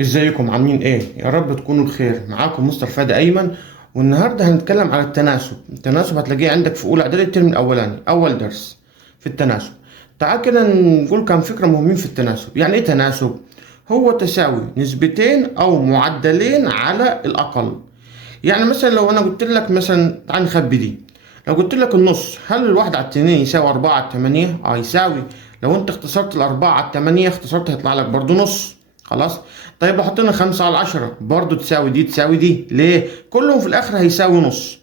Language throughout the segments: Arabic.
ازيكم عاملين ايه؟ يا رب تكونوا بخير. معاكم مستر فادي ايمن، والنهارده هنتكلم على التناسب. التناسب هتلاقيه عندك في اولى اعدادي الترم الاولاني، اول درس في التناسب. تعال كده نقول كام فكره مهمين في التناسب. يعني ايه تناسب؟ هو تساوي نسبتين او معدلين على الاقل. يعني مثلا لو انا قلت لك مثلا تعال نخبي دي، لو قلت لك النص، هل الواحد على التنين يساوي 4 على 8؟ يساوي. لو انت اختصرت الأربعة على 8 اختصرت هيطلع لك برضو نص. خلاص. طيب لو حطينا 5 على 10 برضو تساوي دي تساوي دي. ليه؟ كلهم في الآخر هيساوي نص.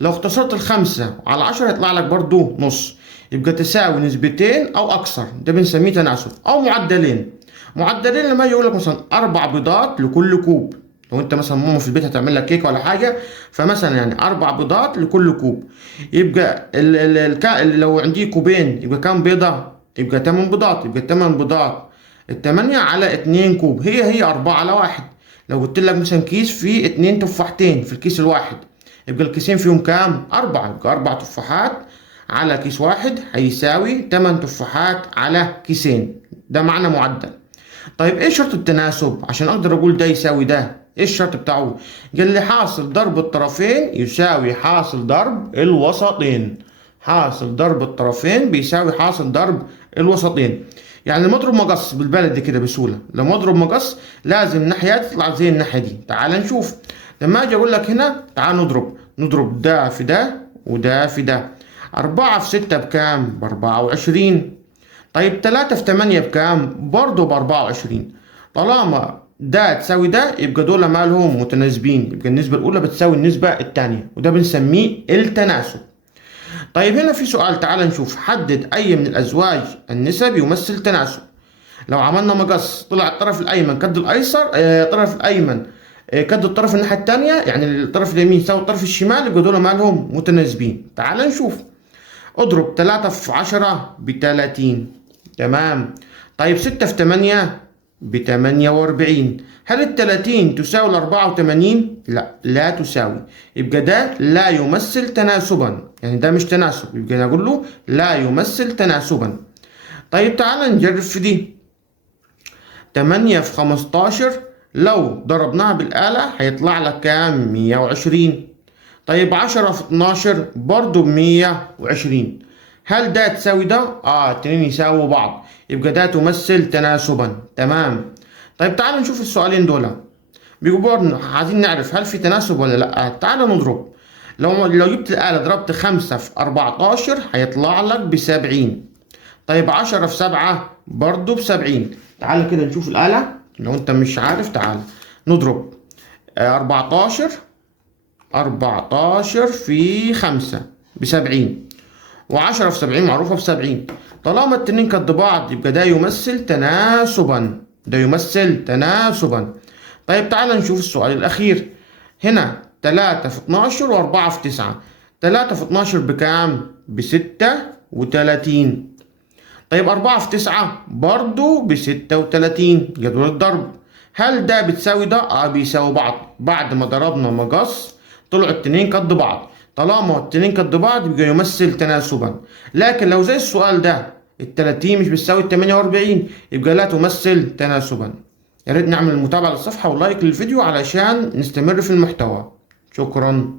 لو اختصرت الخمسة على 10 يطلع لك برضو نص. يبقى تساوي نسبتين أو أكثر، ده بنسميه تناسب. أو معدلين. معدلين لما يقول لك مثلا 4 بيضات لكل كوب. لو انت مثلا ماما في البيت هتعمل لك كيكه ولا حاجه، فمثلا يعني 4 بيضات لكل كوب. يبقى لو عندي كوبين يبقى كام بيضه؟ يبقى 8 بيضات. يبقى 8 بيضات التمانية على 2 كوب هي 4 على 1. لو قلت لك مثلا كيس فيه 2 تفاحتين في الكيس الواحد، يبقى الكيسين فيهم كام؟ 4. يبقى 4 تفاحات على كيس واحد هيساوي 8 تفاحات على كيسين. ده معنى معدل. طيب ايه شرط التناسب عشان اقدر اقول ده يساوي ده؟ ايه الشرط بتاعه؟ قال لي حاصل ضرب الطرفين يساوي حاصل ضرب الوسطين. حاصل ضرب الطرفين بيساوي حاصل ضرب الوسطين. يعني لما اضرب مقص بالبلدي كده بسهوله، لما اضرب مقص لازم الناحيه تطلع زي الناحيه دي. تعال نشوف. لما اجي اقول لك هنا تعال نضرب ده في ده وده في ده. 4 في 6 بكام؟ ب24. طيب 3 في 8 بكام؟ برضه ب24. طالما ده تساوي ده يبقى دول مالهم متناسبين، يبقى النسبة الأولى بتساوي النسبة التانية، وده بنسميه التناسب. طيب هنا في سؤال، تعال نشوف. حدد أي من الأزواج النسب يمثل تناسب. لو عملنا مقص طلع الطرف الأيمن قد الأيسر، الطرف الأيمن قد الطرف الناحية التانية، يعني الطرف اليمين يساوي الطرف الشمال، يبقى دول مالهم متناسبين. تعال نشوف. اضرب 3 في 10 ب30. تمام. طيب 6 في 8 ب48. هل ال30 تساوي ال84؟ لا، لا تساوي. يبقى ده لا يمثل تناسبا، يعني ده مش تناسب، يبقى نقول له لا يمثل تناسبا. طيب تعال نجرب في دي. 8 في 15 لو ضربناها بالآلة هيطلع لك كام؟ 120. طيب 10 في 12 برضه ب120. هل ده تساوي ده؟ الاتنين يساووا بعض، يبقى ده تمثل تناسبا. تمام. طيب تعالوا نشوف السؤالين دول. بيقولوا عايزين نعرف هل في تناسب ولا لا. تعالوا نضرب. لو جبت الآلة ضربت 5 في 14 هيطلع لك ب70. طيب 10 في 7 برضه ب70. تعال كده نشوف الآلة. لو انت مش عارف تعال نضرب. 14 في 5 ب70. و10 في 70 معروفة ب70. طالما الاتنين قد بعض يبقى ده يمثل تناسبا. ده يمثل تناسبا. طيب تعال نشوف السؤال الأخير. هنا 3 في 12 و4 في 9. 3 في 12 بكام؟ ب36. طيب 4 في 9 برضو ب36. جدول الضرب. هل ده بتساوي ده؟ بيساوي بعض. بعد ما ضربنا مقص طلعوا التنين قد بعض. طالما التنين قد بعض يبقى يمثل تناسبا. لكن لو زي السؤال ده ال30 مش بتساوي ال48 يبقى لا تمثل تناسبا. يا ريت نعمل متابعة للصفحة ولايك للفيديو علشان نستمر في المحتوى. شكرا.